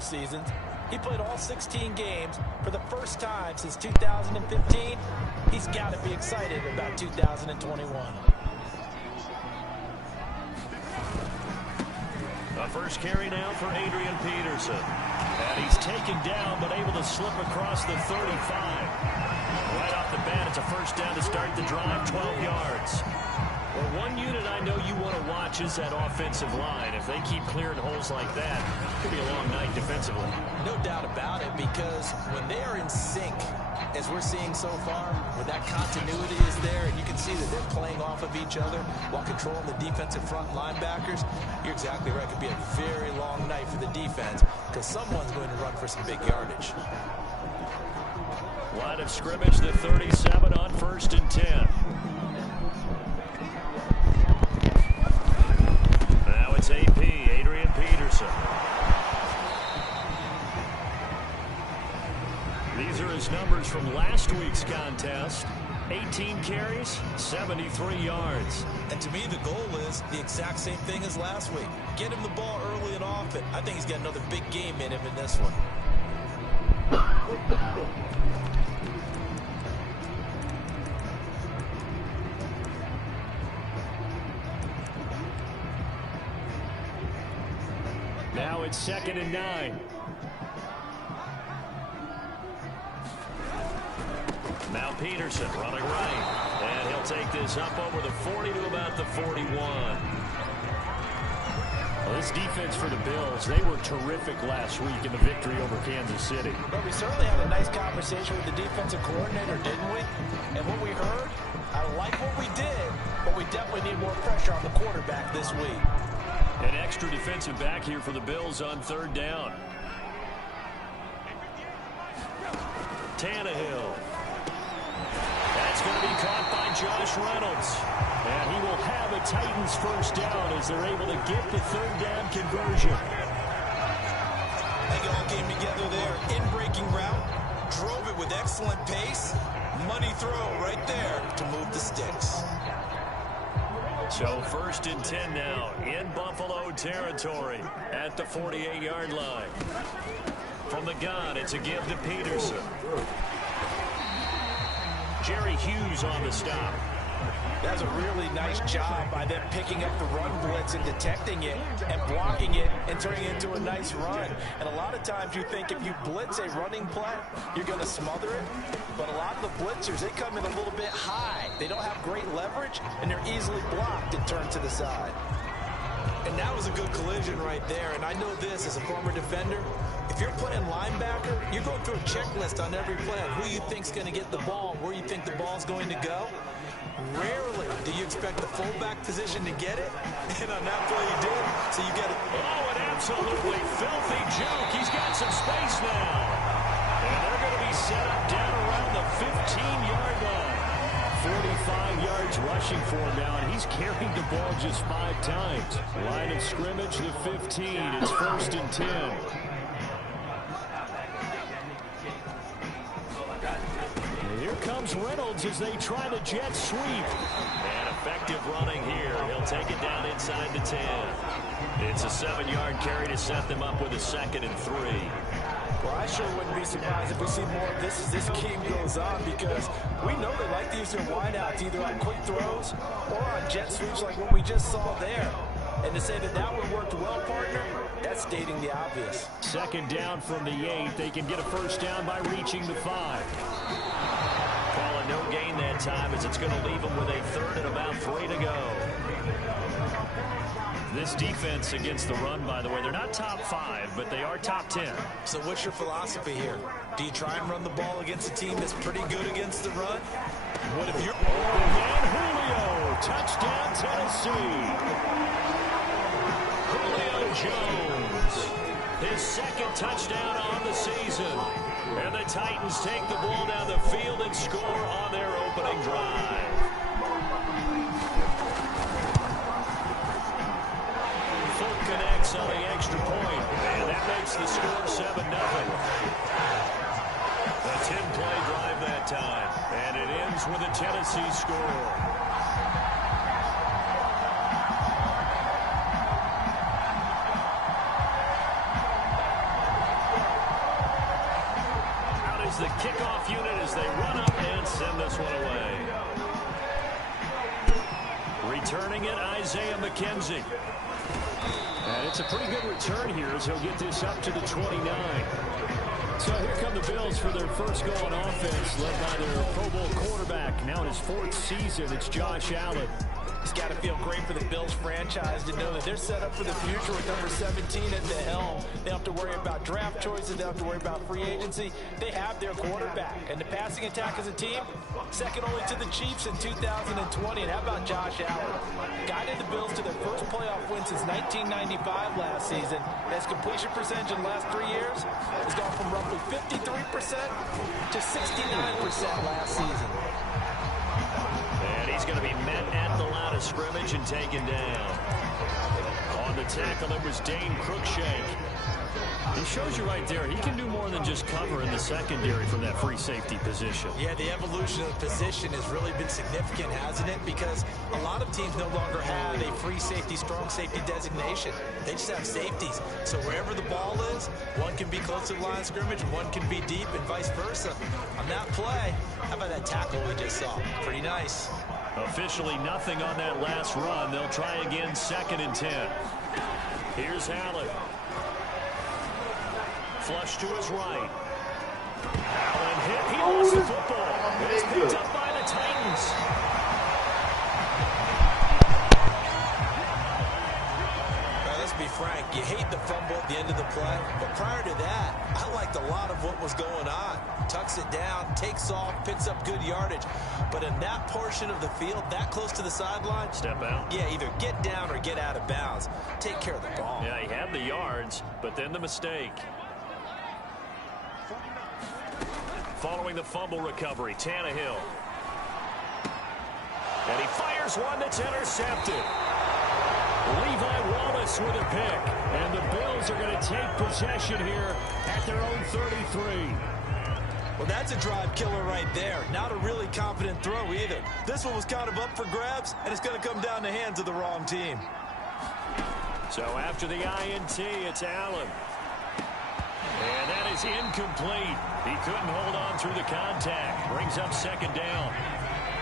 seasons. He played all 16 games for the first time since 2015. He's got to be excited about 2021. The first carry now for Adrian Peterson. And he's taken down but able to slip across the 35. Right off the bat, it's a first down to start the drive, 12 yards. Well, one unit I know you want to watch is that offensive line. If they keep clearing holes like that, it could be a long night defensively. No doubt about it, because when they are in sync, as we're seeing so far, when that continuity is there, and you can see that they're playing off of each other while controlling the defensive front linebackers, you're exactly right. It could be a very long night for the defense, because someone's going to run for some big yardage. Line of scrimmage, the 37 on 1st and 10. Now it's AP, Adrian Peterson. These are his numbers from last week's contest. 18 carries, 73 yards. And to me, the goal is the exact same thing as last week. Get him the ball early and often. I think he's got another big game in him in this one. Now it's 2nd and 9. Now Peterson running right. And he'll take this up over the 40 to about the 41. Well, this defense for the Bills, they were terrific last week in the victory over Kansas City. But we certainly had a nice conversation with the defensive coordinator, didn't we? And what we heard, I like what we did, but we definitely need more pressure on the quarterback this week. An extra defensive back here for the Bills on 3rd down. Tannehill. That's going to be caught by Josh Reynolds. And he will have a Titans first down as they're able to get the 3rd down conversion. They all came together there. In-breaking route. Drove it with excellent pace. Money throw right there to move the sticks. So 1st and 10 now in Buffalo territory at the 48-yard line. From the gun, it's a give to Peterson. Jerry Hughes on the stop. That's a really nice job by them picking up the run blitz and detecting it and blocking it and turning it into a nice run. And a lot of times you think if you blitz a running play, you're going to smother it. But a lot of the blitzers, they come in a little bit high. They don't have great leverage, and they're easily blocked and turned to the side. And that was a good collision right there. And I know this as a former defender. If you're playing linebacker, you're going through a checklist on every play on who you think's going to get the ball, where you think the ball's going to go. Rarely do you expect the fullback position to get it, and on that play he did. So you got it. Oh, an absolutely filthy juke. He's got some space now. And they're going to be set up down around the 15-yard line. 45 yards rushing for him now, and he's carried the ball just 5 times. Line of scrimmage, the 15. It's 1st and 10. Here comes Reynolds as they try the jet sweep. And effective running here. He'll take it down inside the 10. It's a 7-yard carry to set them up with a 2nd and 3. Well, I sure wouldn't be surprised if we see more of this as this game goes on, because we know they like to use their wideouts either on quick throws or on jet sweeps like what we just saw there. And to say that that one worked well, partner, that's stating the obvious. 2nd down from the 8. They can get a first down by reaching the 5. Call a no gain that time as it's going to leave them with a 3rd and about 3 to go. This defense against the run, by the way, they're not top 5, but they are top 10. So what's your philosophy here? Do you try and run the ball against a team that's pretty good against the run? What if you're... Oh, man, Julio, touchdown Tennessee. Julio Jones, his 2nd touchdown on the season. And the Titans take the ball down the field and score on their opening drive. Folk connects on the extra point, and that makes the score 7-0. A 10-play drive that time, and it ends with a Tennessee score. deploys the kickoff unit as they run up and send this one away. Returning it, Isaiah McKenzie. And it's a pretty good return here as he'll get this up to the 29. So here come the Bills for their first goal on offense, led by their Pro Bowl quarterback, now in his 4th season. It's Josh Allen. It's got to feel great for the Bills franchise to know that they're set up for the future with number 17 at the helm. They don't have to worry about draft choices. They don't have to worry about free agency. They have their quarterback. And the passing attack as a team, second only to the Chiefs in 2020. And how about Josh Allen? Guided the Bills to their first playoff win since 1995 last season. His completion percentage in the last 3 years has gone from roughly 53% to 69% last season. And he's going to be met at the line of scrimmage and taken down. On the tackle, it was Dane Cruikshank. He shows you right there, he can do more than just cover in the secondary from that free safety position. Yeah, the evolution of the position has really been significant, hasn't it? Because a lot of teams no longer have a free safety, strong safety designation. They just have safeties. So wherever the ball is, one can be close to the line of scrimmage, one can be deep, and vice versa. On that play, how about that tackle we just saw? Pretty nice. Officially nothing on that last run. They'll try again, 2nd and 10. Here's Allen. Flush to his right. Allen hit. He lost the football. It is picked up by the Titans. Well, let's be frank. You hate the fumble at the end of the play. But prior to that, I liked a lot of what was going on. Tucks it down, takes off, picks up good yardage. But in that portion of the field, that close to the sideline, step out. Yeah, either get down or get out of bounds. Take care of the ball. Yeah, he had the yards, but then the mistake. Following the fumble recovery, Tannehill. And he fires one that's intercepted. Levi Wallace with a pick. And the Bills are going to take possession here at their own 33. Well, that's a drive killer right there. Not a really confident throw either. This one was kind of up for grabs, and it's going to come down the hands of the wrong team. So after the INT, it's Allen. And that is incomplete. He couldn't hold on through the contact. Brings up 2nd down.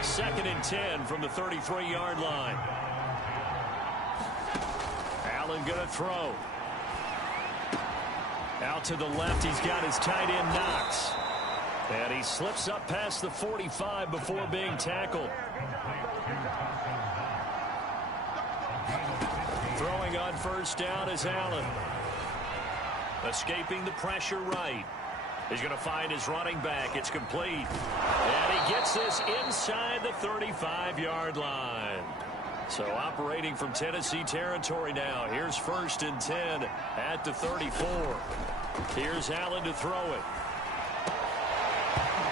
2nd and 10 from the 33-yard line. Allen going to throw. Out to the left, he's got his tight end Knox. And he slips up past the 45 before being tackled. Throwing on 1st down is Allen. Escaping the pressure right. He's going to find his running back. It's complete. And he gets this inside the 35-yard line. So operating from Tennessee territory now. Here's 1st and 10 at the 34. Here's Allen to throw it.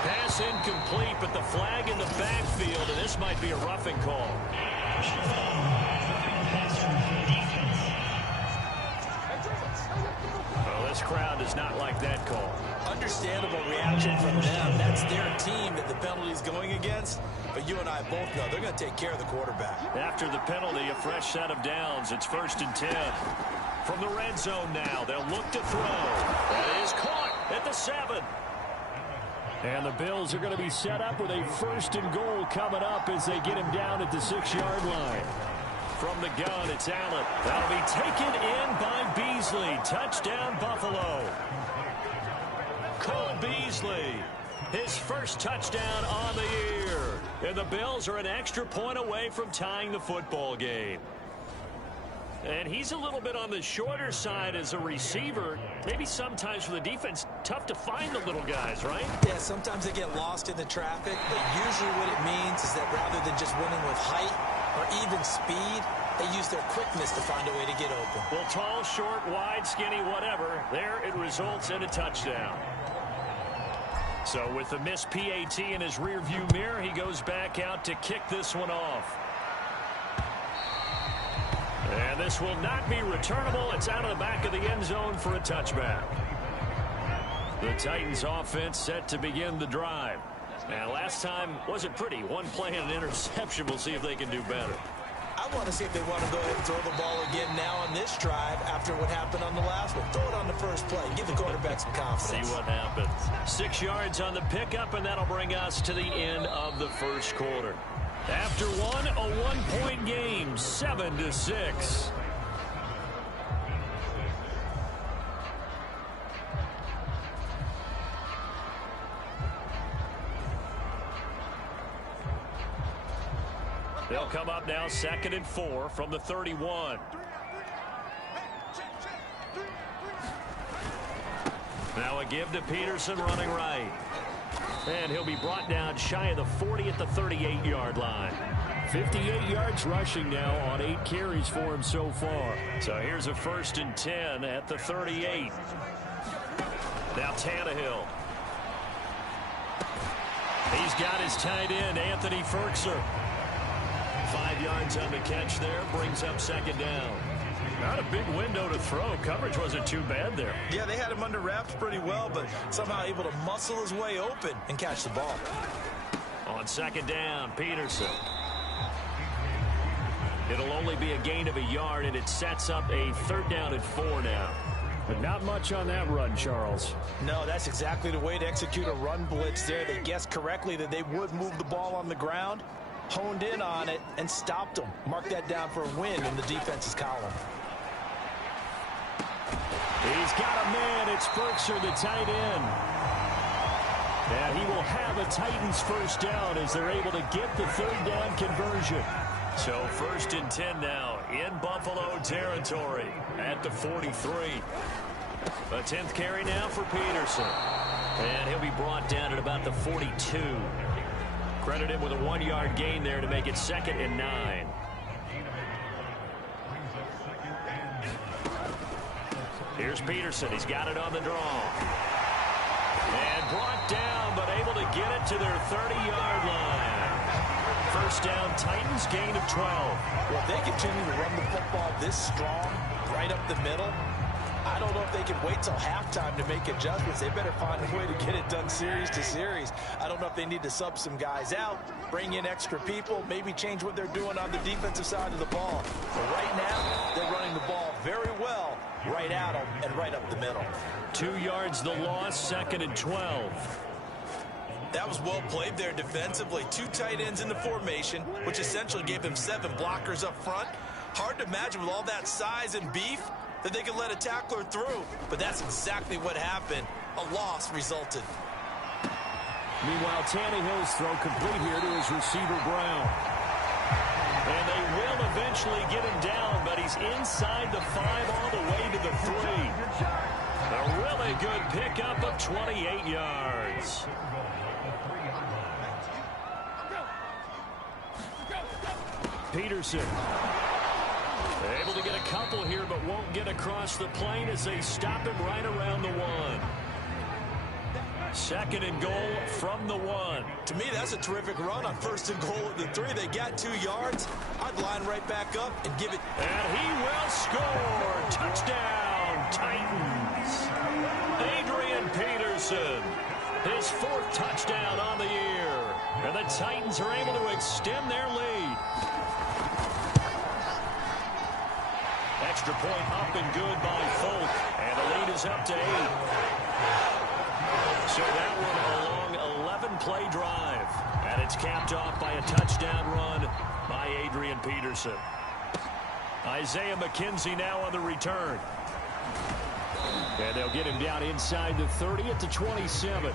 Pass incomplete, but the flag in the backfield, and this might be a roughing call. Well, this crowd does not like that call. Understandable reaction from them. That's their team that the penalty is going against. But you and I both know they're going to take care of the quarterback. After the penalty, a fresh set of downs. It's 1st and 10. From the red zone now, they'll look to throw. That is caught at the 7. And the Bills are going to be set up with a 1st and goal coming up as they get him down at the 6-yard line. From the gun, it's Allen. That'll be taken in by Beasley. Touchdown, Buffalo. Cole Beasley, his first touchdown on the year. And the Bills are an extra point away from tying the football game. And he's a little bit on the shorter side as a receiver. Maybe sometimes for the defense, tough to find the little guys, right? Yeah, sometimes they get lost in the traffic, but usually what it means is that rather than just winning with height or even speed, they use their quickness to find a way to get open. Well, tall, short, wide, skinny, whatever, there it results in a touchdown. So with the missed PAT in his rearview mirror, he goes back out to kick this one off. And this will not be returnable. It's out of the back of the end zone for a touchback. The Titans offense set to begin the drive. Now, last time wasn't pretty. One play and an interception. We'll see if they can do better. I want to see if they want to go ahead and throw the ball again now on this drive after what happened on the last one. Throw it on the first play. Give the quarterback some confidence. See what happens. 6 yards on the pickup, and that'll bring us to the end of the first quarter. After one, a one-point game, 7-6. They'll come up now, 2nd and 4 from the 31. Now a give to Peterson running right. And he'll be brought down shy of the 40 at the 38-yard line. 58 yards rushing now on 8 carries for him so far. So here's a 1st and 10 at the 38. Now Tannehill. He's got his tight end, Anthony Ferkser. 5 yards on the catch there, brings up 2nd down. Not a big window to throw. Coverage wasn't too bad there. Yeah, they had him under wraps pretty well, but somehow able to muscle his way open and catch the ball. On 2nd down, Peterson. It'll only be a gain of a yard, and it sets up a 3rd down and 4 now. But not much on that run, Charles. No, that's exactly the way to execute a run blitz there. They guessed correctly that they would move the ball on the ground, honed in on it, and stopped them. Mark that down for a win in the defense's column. He's got a man. It's Ferkser, the tight end. And he will have a Titans 1st down as they're able to get the 3rd down conversion. So 1st and 10 now in Buffalo territory at the 43. A 10th carry now for Peterson. And he'll be brought down at about the 42. Credit him with a 1-yard gain there to make it 2nd and 9. Here's Peterson. He's got it on the draw. And brought down, but able to get it to their 30-yard line. 1st down, Titans, gain of 12. Well, if they continue to run the football this strong, right up the middle, I don't know if they can wait till halftime to make adjustments. They better find a way to get it done series to series. I don't know if they need to sub some guys out, bring in extra people, maybe change what they're doing on the defensive side of the ball. But right now, they're running the ball very well right at them and right up the middle. 2 yards the loss, 2nd and 12. That was well played there defensively. 2 tight ends in the formation, which essentially gave them 7 blockers up front. Hard to imagine with all that size and beef that they could let a tackler through. But that's exactly what happened. A loss resulted. Meanwhile, Tannehill's throw complete here to his receiver, Brown. And they will eventually get him down, but he's inside the 5 all the way to the 3. A really good pickup of 28 yards. Peterson able to get a couple here, but won't get across the plane as they stop him right around the 1. 2nd and goal from the 1. To me, that's a terrific run on 1st and goal at the 3. They got 2 yards. I'd line right back up and give it. And he will score. Touchdown, Titans. Adrian Peterson, his 4th touchdown on the year. And the Titans are able to extend their lead. Extra point up and good by Folk. And the lead is up to 8. So that one a long 11-play drive. And it's capped off by a touchdown run by Adrian Peterson. Isaiah McKenzie now on the return. And they'll get him down inside the 30 at the 27.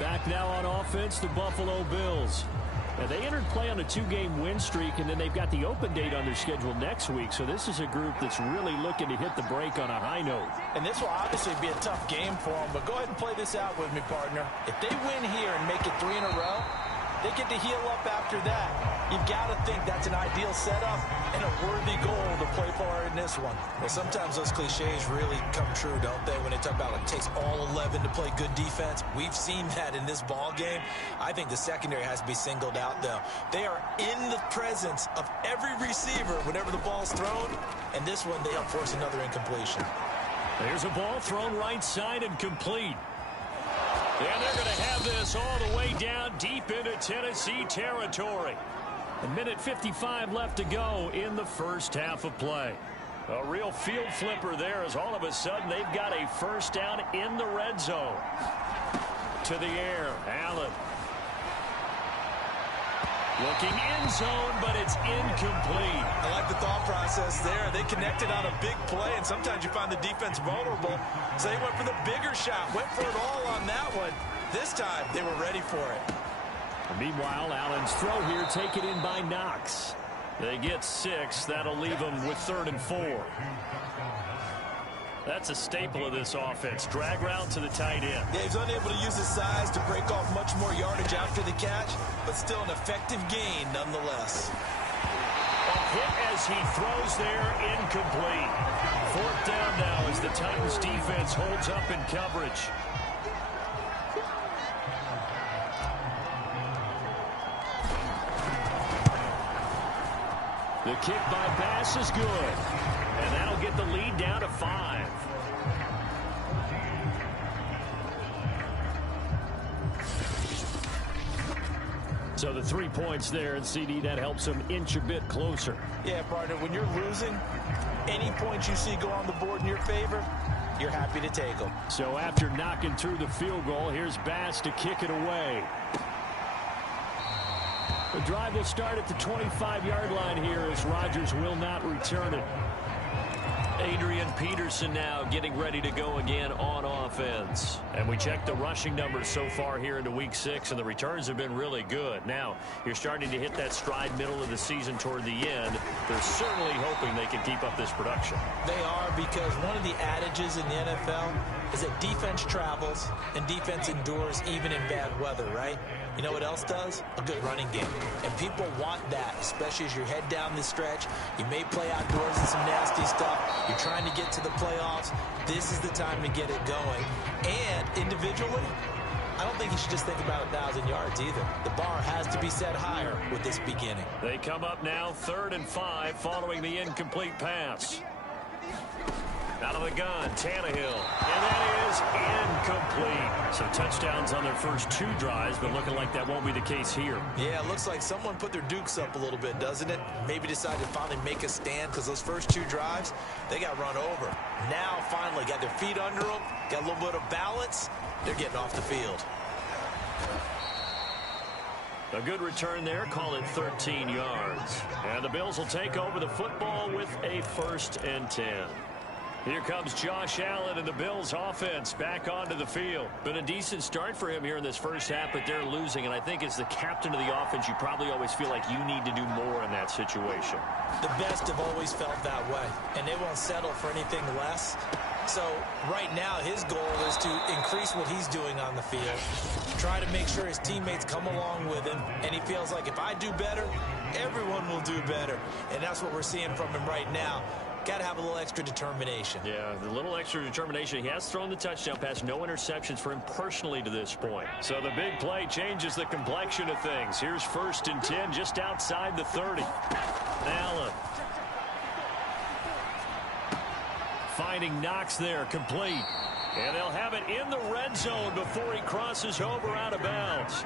Back now on offense, the Buffalo Bills. Now, they entered play on a 2-game win streak, and then they've got the open date on their schedule next week. So this is a group that's really looking to hit the break on a high note. And this will obviously be a tough game for them, but go ahead and play this out with me, partner. If they win here and make it 3 in a row, they get to heal up after that. You've got to think that's an ideal setup and a worthy goal to play for in this one. Well, sometimes those cliches really come true, don't they, when they talk about it takes all 11 to play good defense. We've seen that in this ball game. I think the secondary has to be singled out, though. They are in the presence of every receiver whenever the ball's thrown, and this one they help force another incompletion. There's a ball thrown right side and complete. And they're going to have this all the way down deep into Tennessee territory. A minute 55 left to go in the first half of play. A real field flipper there as all of a sudden they've got a first down in the red zone. To the air, Allen. Looking end zone, but it's incomplete. I like the thought process there. They connected on a big play, and sometimes you find the defense vulnerable. So they went for the bigger shot, went for it all on that one. This time, they were ready for it. Meanwhile, Allen's throw here taken in by Knox. They get 6. That'll leave them with 3rd and 4. That's a staple of this offense. Drag route to the tight end. Yeah, he's unable to use his size to break off much more yardage after the catch, but still an effective gain nonetheless. A hit as he throws there, incomplete. 4th down now as the Titans defense holds up in coverage. The kick by Bass is good. And that'll get the lead down to 5. So the 3 points there, and CD, that helps them inch a bit closer. Yeah, partner, when you're losing, any points you see go on the board in your favor, you're happy to take them. So after knocking through the field goal, here's Bass to kick it away. The drive will start at the 25-yard line here as Rodgers will not return it. Adrian Peterson now getting ready to go again on offense. And we check the rushing numbers so far here into week 6, and the returns have been really good. Now, you're starting to hit that stride middle of the season toward the end. They're certainly hoping they can keep up this production. They are, because one of the adages in the NFL is that defense travels and defense endures even in bad weather, right? You know what else does? A good running game. And people want that, especially as you head down the stretch. You may play outdoors in some nasty stuff. You're trying to get to the playoffs. This is the time to get it going. And individually, I don't think you should just think about 1,000 yards either. The bar has to be set higher with this beginning. They come up now 3rd and 5 following the incomplete pass. Out of the gun, Tannehill. And that is incomplete. So touchdowns on their first 2 drives, but looking like that won't be the case here. Yeah, it looks like someone put their dukes up a little bit, doesn't it? Maybe decided to finally make a stand because those first 2 drives, they got run over. Now, finally, got their feet under them, got a little bit of balance. They're getting off the field. A good return there, call it 13 yards. And the Bills will take over the football with a 1st and 10. Here comes Josh Allen and the Bills offense back onto the field. Been a decent start for him here in this first half, but they're losing. And I think as the captain of the offense, you probably always feel like you need to do more in that situation. The best have always felt that way, and they won't settle for anything less. So right now his goal is to increase what he's doing on the field, try to make sure his teammates come along with him, and he feels like if I do better, everyone will do better. And that's what we're seeing from him right now. Got to have a little extra determination. Yeah, the little extra determination. He has thrown the touchdown pass. No interceptions for him personally to this point. So the big play changes the complexion of things. Here's 1st and 10 just outside the 30. Allen. Finding Knox there, complete. And they'll have it in the red zone before he crosses over out of bounds.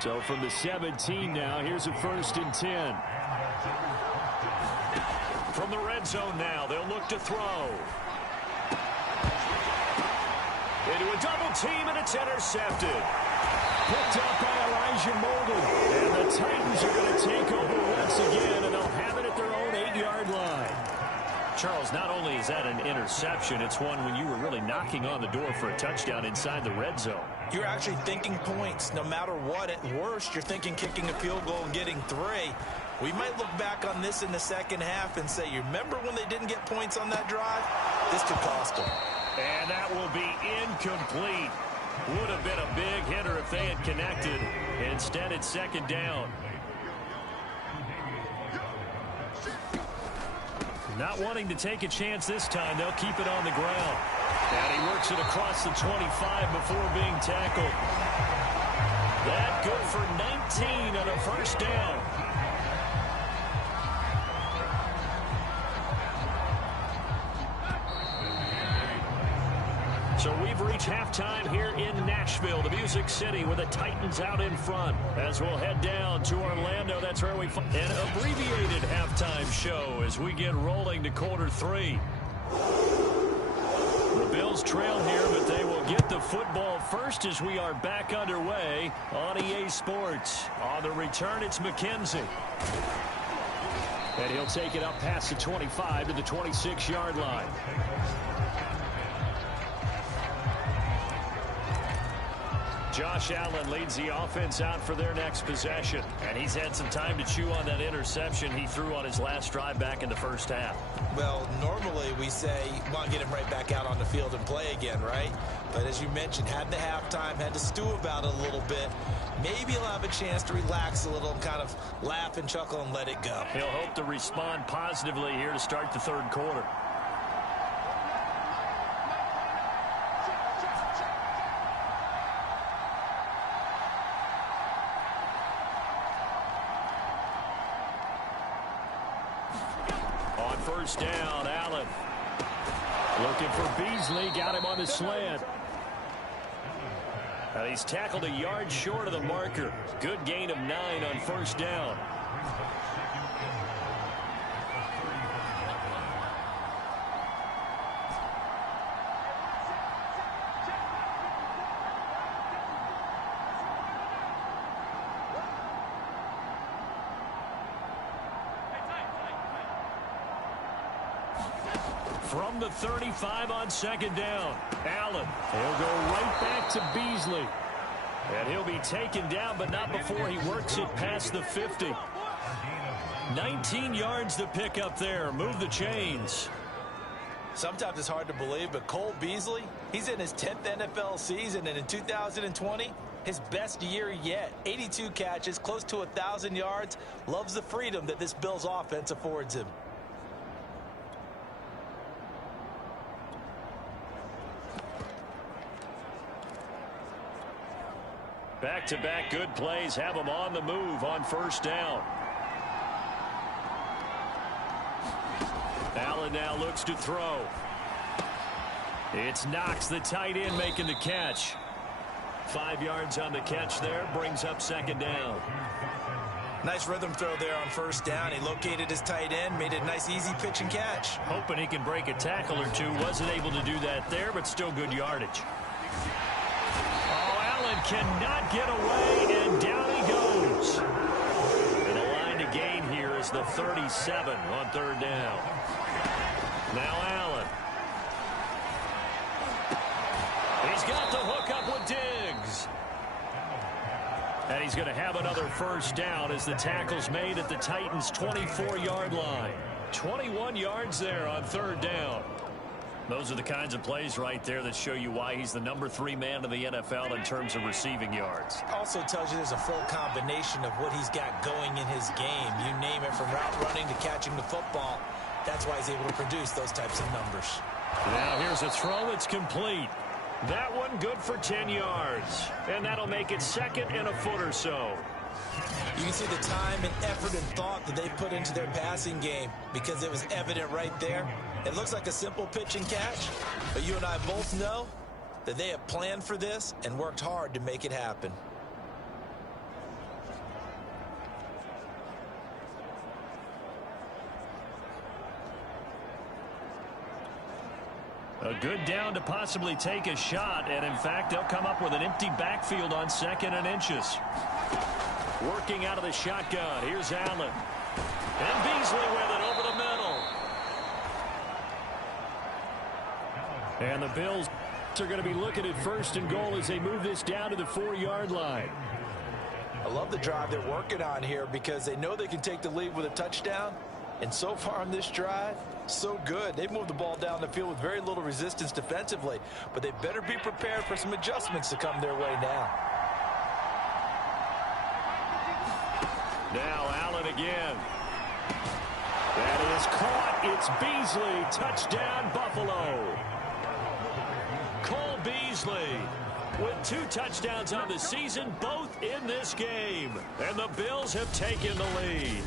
So from the 17 now, here's a 1st and 10. From the red zone now, they'll look to throw. Into a double team, and it's intercepted. Picked up by Elijah Molden. And the Titans are going to take over once again, and they'll have it at their own 8-yard line. Charles, not only is that an interception, it's one when you were really knocking on the door for a touchdown inside the red zone. You're actually thinking points no matter what. At worst, you're thinking kicking a field goal and getting 3. We might look back on this in the second half and say, you remember when they didn't get points on that drive? This could cost them. And that will be incomplete. Would have been a big hitter if they had connected. Instead, it's 2nd down. Not wanting to take a chance this time, they'll keep it on the ground. And he works it across the 25 before being tackled. That good for 19 on a 1st down. So we've reached halftime here in Nashville, the Music City, with the Titans out in front. As we'll head down to Orlando, that's where we find an abbreviated halftime show as we get rolling to quarter 3. The Bills trail here, but they will get the football first as we are back underway on EA Sports. On the return, it's McKenzie. And he'll take it up past the 25 to the 26-yard line. Josh Allen leads the offense out for their next possession. And he's had some time to chew on that interception he threw on his last drive back in the first half. Well, normally we say, well, get him right back out on the field and play again, right? But as you mentioned, had the halftime, had to stew about it a little bit. Maybe he'll have a chance to relax a little, kind of laugh and chuckle and let it go. He'll hope to respond positively here to start the third quarter. On first down, Allen. Looking for Beasley, got him on the slant. And he's tackled a yard short of the marker. Good gain of 9 on first down. From the 35 on second down, Allen. He'll go right back to Beasley. And he'll be taken down, but not before he works it past the 50. 19 yards to pick up there. Move the chains. Sometimes it's hard to believe, but Cole Beasley, he's in his 10th NFL season, and in 2020, his best year yet. 82 catches, close to 1,000 yards. Loves the freedom that this Bills offense affords him. Back-to-back good plays have him on the move on first down. Allen now looks to throw. It's Knox, the tight end, making the catch. 5 yards on the catch there, brings up second down. Nice rhythm throw there on first down. He located his tight end, made it a nice easy pitch and catch. Hoping he can break a tackle or two. Wasn't able to do that there, but still good yardage. Cannot get away, and down he goes. And the line to gain here is the 37 on third down. Now Allen. He's got the hook up with Diggs. And he's going to have another first down as the tackle's made at the Titans' 24-yard line. 21 yards there on third down. Those are the kinds of plays right there that show you why he's the number 3 man in the NFL in terms of receiving yards. Also tells you there's a full combination of what he's got going in his game. You name it, from route running to catching the football. That's why he's able to produce those types of numbers. Now here's a throw that's complete. That one good for 10 yards. And that'll make it second and a foot or so. You can see the time and effort and thought that they put into their passing game, because it was evident right there. It looks like a simple pitch and catch, but you and I both know that they have planned for this and worked hard to make it happen. A good down to possibly take a shot, and in fact, they'll come up with an empty backfield on second and inches. Working out of the shotgun. Here's Allen. And Beasley with it over the middle. And the Bills are going to be looking at first and goal as they move this down to the 4-yard line. I love the drive they're working on here, because they know they can take the lead with a touchdown. And so far on this drive, so good. They've moved the ball down the field with very little resistance defensively, but they better be prepared for some adjustments to come their way now. Now Allen again. That is caught. It's Beasley. Touchdown, Buffalo. Cole Beasley with 2 touchdowns on the season, both in this game. And the Bills have taken the lead.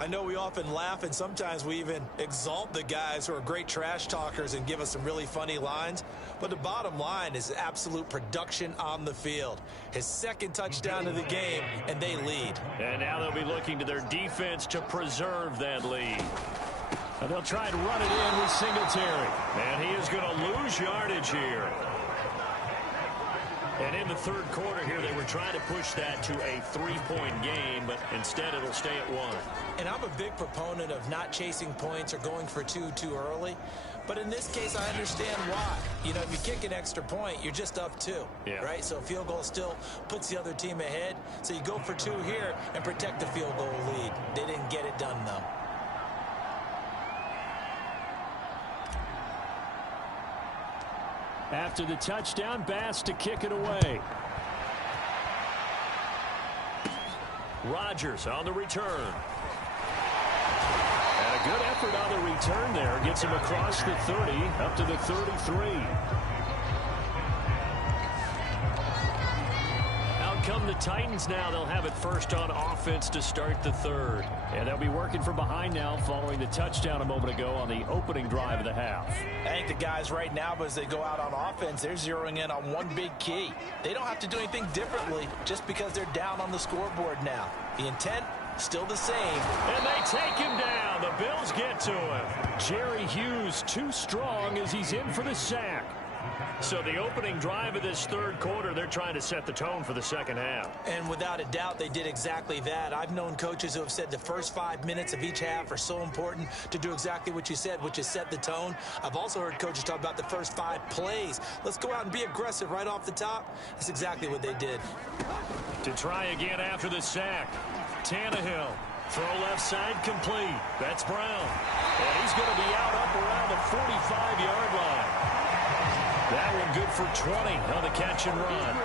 I know we often laugh and sometimes we even exalt the guys who are great trash talkers and give us some really funny lines. But the bottom line is absolute production on the field. His second touchdown of the game, and they lead. And now they'll be looking to their defense to preserve that lead. And they'll try and run it in with Singletary. And he is going to lose yardage here. And in the third quarter here, they were trying to push that to a 3-point game, but instead it'll stay at 1. And I'm a big proponent of not chasing points or going for two too early. But in this case, I understand why. You know, if you kick an extra point, you're just up 2, right? So a field goal still puts the other team ahead. So you go for 2 here and protect the field goal lead. They didn't get it done, though. After the touchdown, Bass to kick it away. Rodgers on the return. And a good effort on the return there. Gets him across the 30, up to the 33. Out come the Titans now. They'll have it first on offense to start the third. And they'll be working from behind now following the touchdown a moment ago on the opening drive of the half. I think the guys right now, as they go out on offense, they're zeroing in on one big key. They don't have to do anything differently just because they're down on the scoreboard now. The intent, still the same. And they take him down. The Bills get to him. Jerry Hughes too strong as he's in for the sack. So the opening drive of this third quarter, they're trying to set the tone for the second half. And without a doubt, they did exactly that. I've known coaches who have said the first 5 minutes of each half are so important to do exactly what you said, which is set the tone. I've also heard coaches talk about the first 5 plays. Let's go out and be aggressive right off the top. That's exactly what they did. To try again after the sack. Tannehill. Throw left side complete. That's Brown. And he's going to be out up around the 45-yard line. That one good for 20 on the catch and run.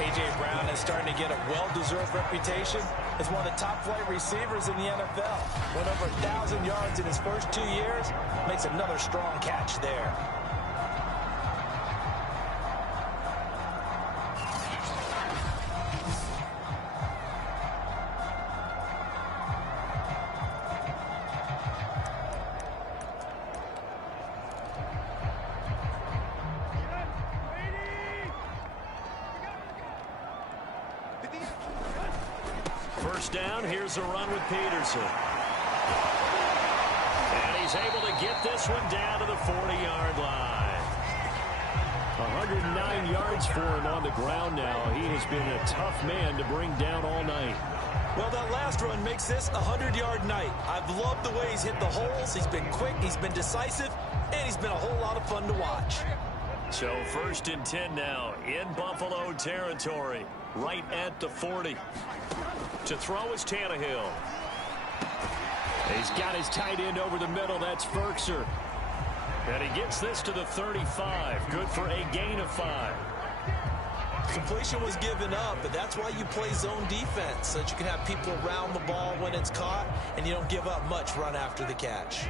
A.J. Brown is starting to get a well-deserved reputation as one of the top-flight receivers in the NFL. Went over 1,000 yards in his first 2 years. Makes another strong catch there. First down, here's a run with Peterson. And he's able to get this one down to the 40-yard line. 109 yards for him on the ground now. He has been a tough man to bring down all night. Well, that last run makes this a 100-yard night. I've loved the way he's hit the holes. He's been quick, he's been decisive, and he's been a whole lot of fun to watch. So 1st and 10 now in Buffalo territory, right at the 40. To throw is Tannehill. He's got his tight end over the middle. That's Ferkser. And he gets this to the 35. Good for a gain of 5. Completion was given up, but that's why you play zone defense, so that you can have people around the ball when it's caught, and you don't give up much run after the catch.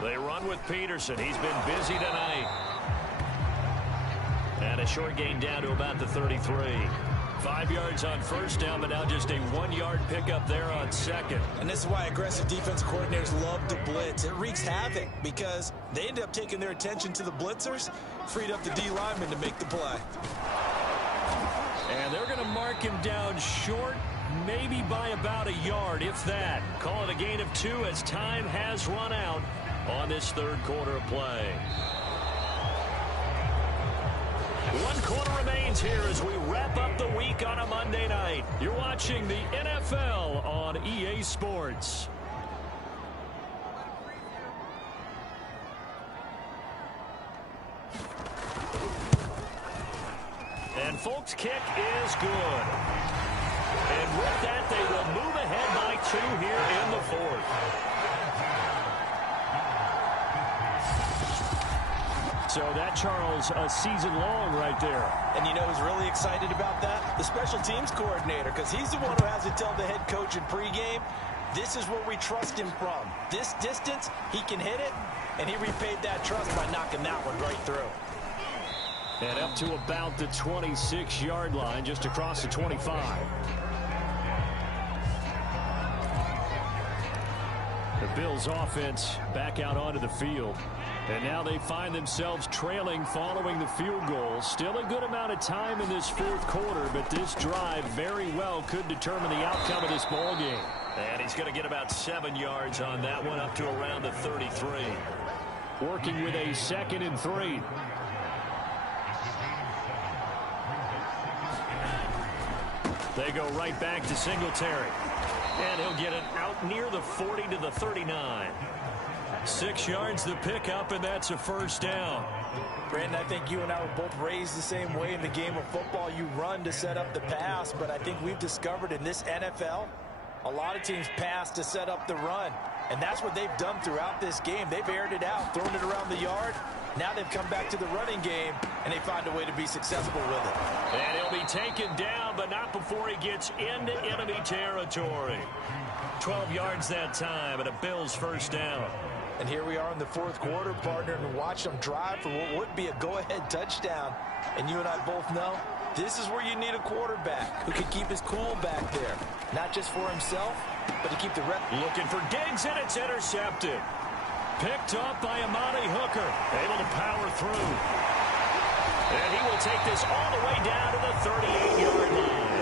They run with Peterson. He's been busy tonight. And a short gain down to about the 33. 5 yards on first down, but now just a 1-yard pickup there on second. And this is why aggressive defense coordinators love to blitz. It wreaks havoc because they end up taking their attention to the blitzers, freed up the D lineman to make the play. And they're going to mark him down short, maybe by about a yard, if that. Call it a gain of 2 as time has run out on this third quarter of play. 1 quarter remains here as we wrap up the week on a Monday night. You're watching the NFL on EA Sports. And folks, kick is good. And with that, they will move ahead by 2 here in the 4th. So that, Charles, a season long right there. And you know who's really excited about that? The special teams coordinator, because he's the one who has to tell the head coach in pregame, this is where we trust him from. This distance, he can hit it, and he repaid that trust by knocking that one right through. And up to about the 26-yard line, just across the 25. The Bills offense back out onto the field. And now they find themselves trailing following the field goal. Still a good amount of time in this fourth quarter, but this drive very well could determine the outcome of this ball game. And he's going to get about 7 yards on that one, up to around the 33. Working with a 2nd and 3. They go right back to Singletary. And he'll get it out near the 40 to the 39. 6 yards the pickup, and that's a first down. Brandon, I think you and I were both raised the same way in the game of football. You run to set up the pass, but I think we've discovered in this NFL, a lot of teams pass to set up the run. And that's what they've done throughout this game. They've aired it out, thrown it around the yard. Now they've come back to the running game, and they find a way to be successful with it. And he'll be taken down, but not before he gets into enemy territory. 12 yards that time, and a Bills first down. And here we are in the fourth quarter, partner, and watch them drive for what would be a go-ahead touchdown. And you and I both know this is where you need a quarterback who can keep his cool back there. Not just for himself, but to keep the rep. Looking for Diggs, and it's intercepted. Picked up by Amani Hooker. Able to power through. And he will take this all the way down to the 38-yard line.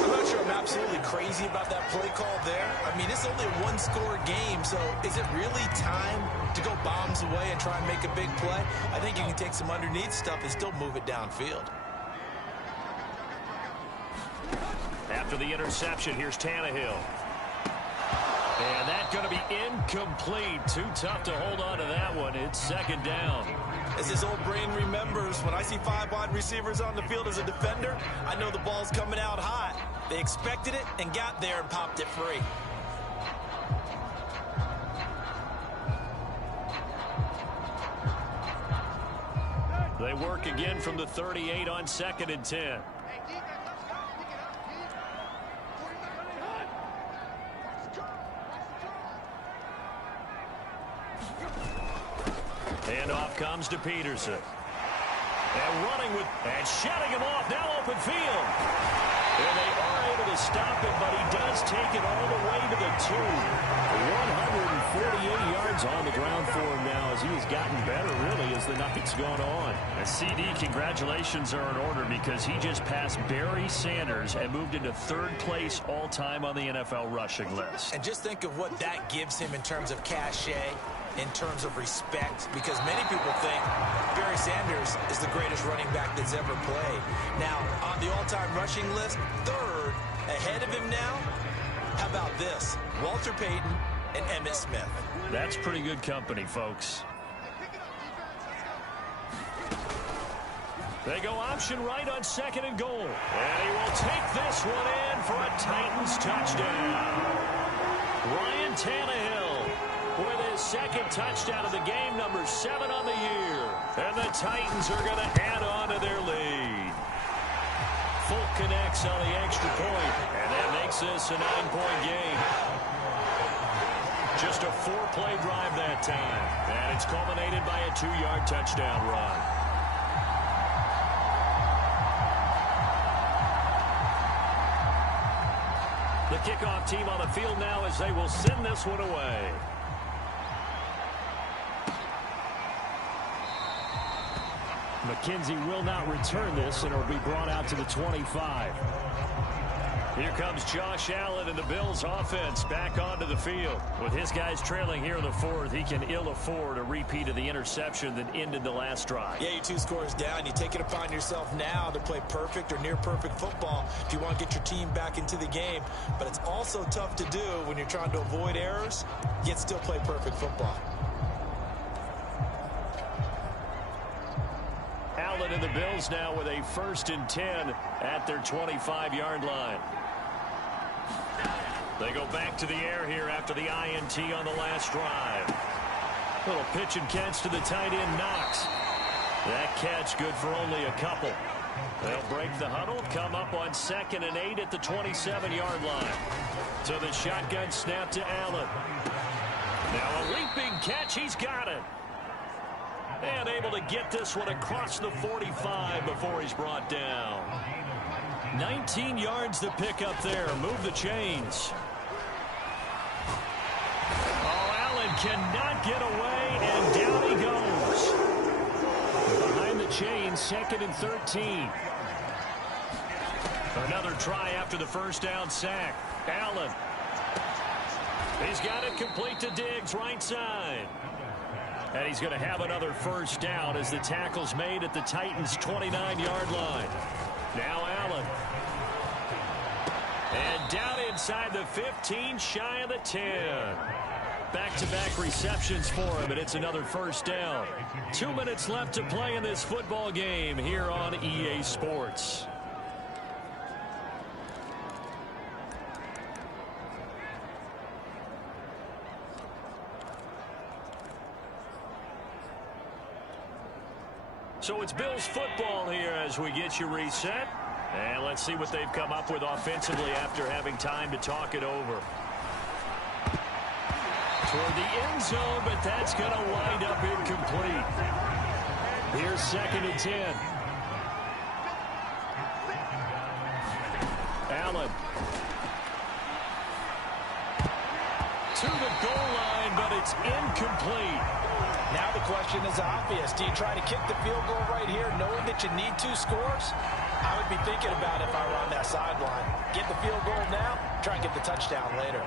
I'm not sure I'm absolutely crazy about that play call there. I mean, it's only a one-score game, so is it really time to go bombs away and try and make a big play? I think you can take some underneath stuff and still move it downfield. After the interception, here's Tannehill. And that's going to be incomplete. Too tough to hold on to that one. It's second down. As his old brain remembers, when I see 5 wide receivers on the field as a defender, I know the ball's coming out hot. They expected it and got there and popped it free. They work again from the 38 on 2nd and 10. Handoff comes to Peterson. And running with, and shutting him off, now open field. And they are able to stop him, but he does take it all the way to the 2. 148 yards on the ground for him now as he has gotten better, really, as the night's gone on. And CD, congratulations are in order because he just passed Barry Sanders and moved into 3rd place all-time on the NFL rushing list. And just think of what that gives him in terms of cachet, in terms of respect, because many people think Barry Sanders is the greatest running back that's ever played. Now, on the all-time rushing list, 3rd, ahead of him now, how about this? Walter Payton and Emmitt Smith. That's pretty good company, folks. They go option right on 2nd and goal. And he will take this one in for a Titans touchdown. Ryan Tannehill with his 2nd touchdown of the game, number 7 on the year. And the Titans are going to add on to their lead. Full connects on the extra point, and that makes this a 9-point game. Just a 4-play drive that time, and it's culminated by a 2-yard touchdown run. The kickoff team on the field now as they will send this one away. McKenzie will not return this, and it will be brought out to the 25. Here comes Josh Allen and the Bills offense back onto the field. With his guys trailing here in the 4th, he can ill afford a repeat of the interception that ended the last drive. Yeah, you're 2 scores down. You take it upon yourself now to play perfect or near perfect football if you want to get your team back into the game. But it's also tough to do when you're trying to avoid errors, yet still play perfect football. Allen and the Bills now with a 1st and 10 at their 25-yard line. They go back to the air here after the INT on the last drive. Little pitch and catch to the tight end, Knox. That catch good for only a couple. They'll break the huddle, come up on 2nd and 8 at the 27-yard line. So the shotgun snap to Allen. Now a leaping catch, he's got it. And able to get this one across the 45 before he's brought down. 19 yards to pick up there. Move the chains. Oh, Allen cannot get away, and down he goes. Behind the chains, 2nd and 13. Another try after the first down sack. Allen. He's got it complete to Diggs, right side. And he's going to have another first down as the tackle's made at the Titans' 29-yard line. Now Allen. And down inside the 15, shy of the 10. Back-to-back receptions for him, and it's another first down. 2 minutes left to play in this football game here on EA Sports. So it's Bills football here as we get you reset. And let's see what they've come up with offensively after having time to talk it over. Toward the end zone, but that's going to wind up incomplete. Here's 2nd and 10. Allen. To the goal line, but it's incomplete. Now the question is obvious. Do you try to kick the field goal right here knowing that you need 2 scores? I would be thinking about if I were on that sideline. Get the field goal now, try and get the touchdown later.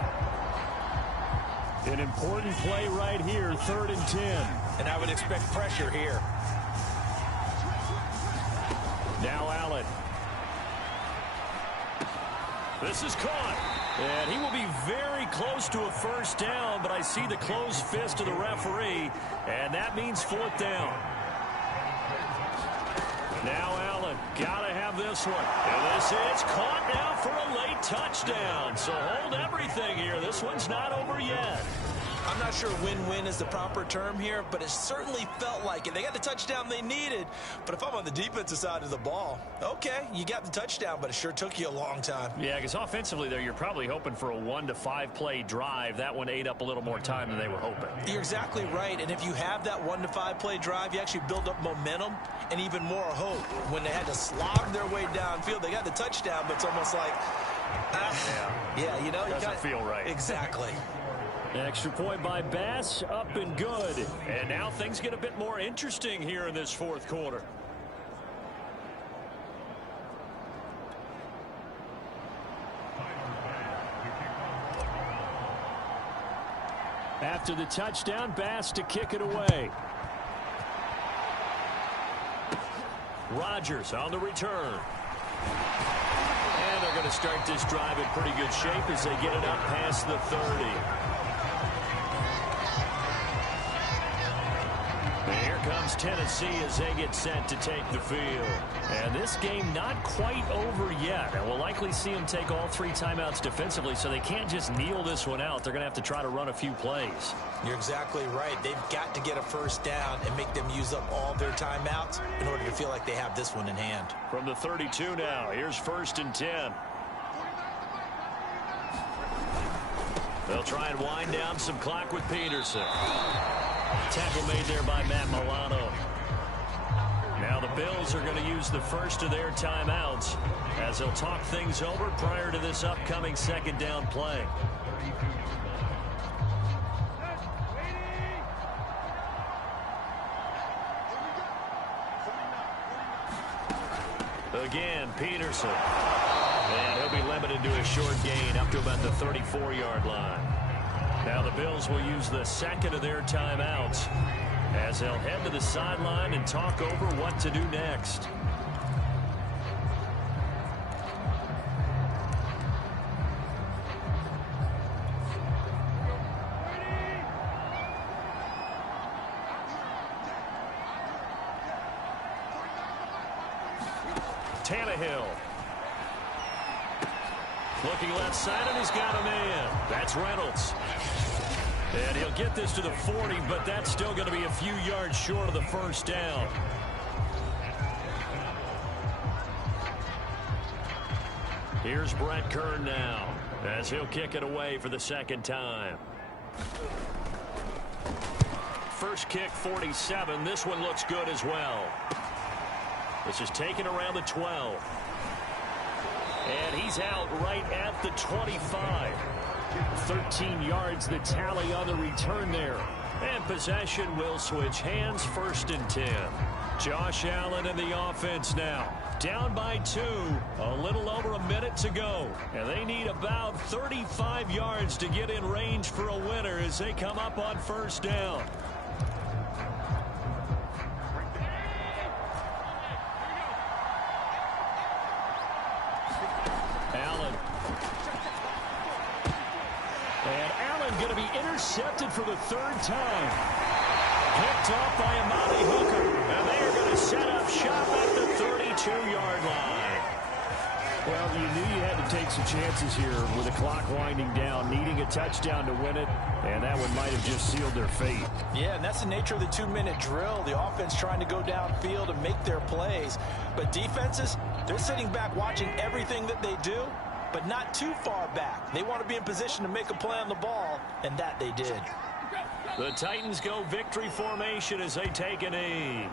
An important play right here, 3rd and 10. And I would expect pressure here. Now Allen. This is caught. And he will be very close to a first down, but I see the closed fist of the referee, and that means 4th down. Now Allen, got to have this one. And this is caught now for a late touchdown. So hold everything here. This one's not over yet. I'm not sure win-win is the proper term here, but it certainly felt like it. They got the touchdown they needed, but if I'm on the defensive side of the ball, okay, you got the touchdown, but it sure took you a long time. Yeah, because offensively there, you're probably hoping for a 1 to 5 play drive. That one ate up a little more time than they were hoping. You're exactly right, and if you have that 1 to 5 play drive, you actually build up momentum and even more hope. When they had to slog their way downfield, they got the touchdown, but it's almost like, yeah, you know, doesn't feel right. Exactly. Extra point by Bass, up and good. And now things get a bit more interesting here in this 4th quarter. After the touchdown, Bass to kick it away. Rodgers on the return. And they're going to start this drive in pretty good shape as they get it up past the 30. Here comes Tennessee as they get set to take the field. And this game not quite over yet. And we'll likely see them take all 3 timeouts defensively, so they can't just kneel this one out. They're going to have to try to run a few plays. You're exactly right. They've got to get a first down and make them use up all their timeouts in order to feel like they have this one in hand. From the 32 now, here's 1st and 10. They'll try and wind down some clock with Peterson. Tackle made there by Matt Milano. Now the Bills are going to use the first of their timeouts as they'll talk things over prior to this upcoming 2nd down play. Again, Peterson. And he'll be limited to a short gain up to about the 34-yard line. Now the Bills will use the 2nd of their timeouts as they'll head to the sideline and talk over what to do next. Tannehill. Looking left side, and he's got a man. That's Reynolds. And he'll get this to the 40, but that's still going to be a few yards short of the first down. Here's Brett Kern now as he'll kick it away for the 2nd time. first kick 47. This one looks good as well. This is taken around the 12. And he's out right at the 25. 13 yards the tally on the return there. And possession will switch hands, 1st and 10. Josh Allen in the offense now. Down by 2. A little over a minute to go. And they need about 35 yards to get in range for a winner as they come up on 1st down. Allen. And Allen going to be intercepted for the 3rd time. Picked off by Amani Hooker. And they are going to set up shop at the 32-yard line. Well, you knew you had to take some chances here with the clock winding down, needing a touchdown to win it, and that one might have just sealed their fate. Yeah, and that's the nature of the 2-minute drill. The offense trying to go downfield and make their plays. But defenses, they're sitting back watching everything that they do, but not too far back. They want to be in position to make a play on the ball, and that they did. The Titans go victory formation as they take a knee.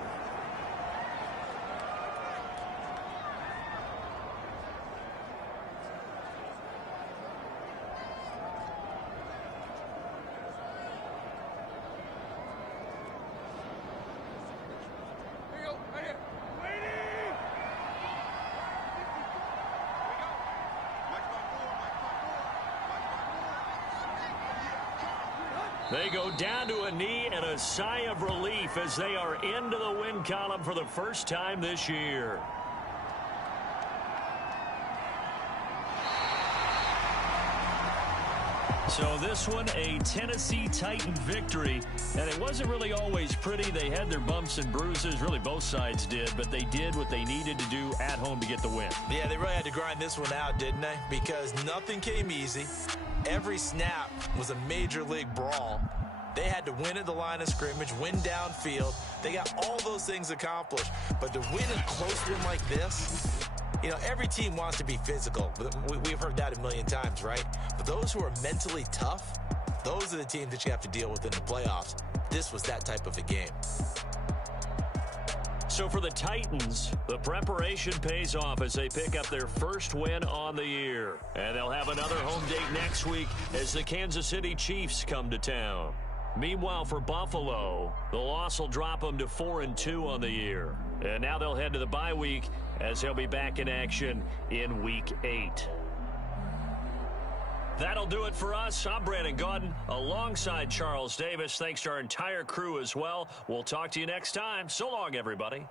They go down to a knee and a sigh of relief as they are into the win column for the first time this year. So this one, a Tennessee Titan victory, and it wasn't really always pretty. They had their bumps and bruises, really both sides did, but they did what they needed to do at home to get the win. Yeah, they really had to grind this one out, didn't they? Because nothing came easy. Every snap was a major league brawl. They had to win at the line of scrimmage, win downfield. They got all those things accomplished. But to win a close one like this, you know, every team wants to be physical. We've heard that a million times, right? But those who are mentally tough, those are the teams that you have to deal with in the playoffs. This was that type of a game. So for the Titans, the preparation pays off as they pick up their first win on the year. And they'll have another home date next week as the Kansas City Chiefs come to town. Meanwhile, for Buffalo, the loss will drop them to 4-2 on the year. And now they'll head to the bye week as they'll be back in action in Week 8. That'll do it for us. I'm Brandon Gaudin alongside Charles Davis. Thanks to our entire crew as well. We'll talk to you next time. So long, everybody.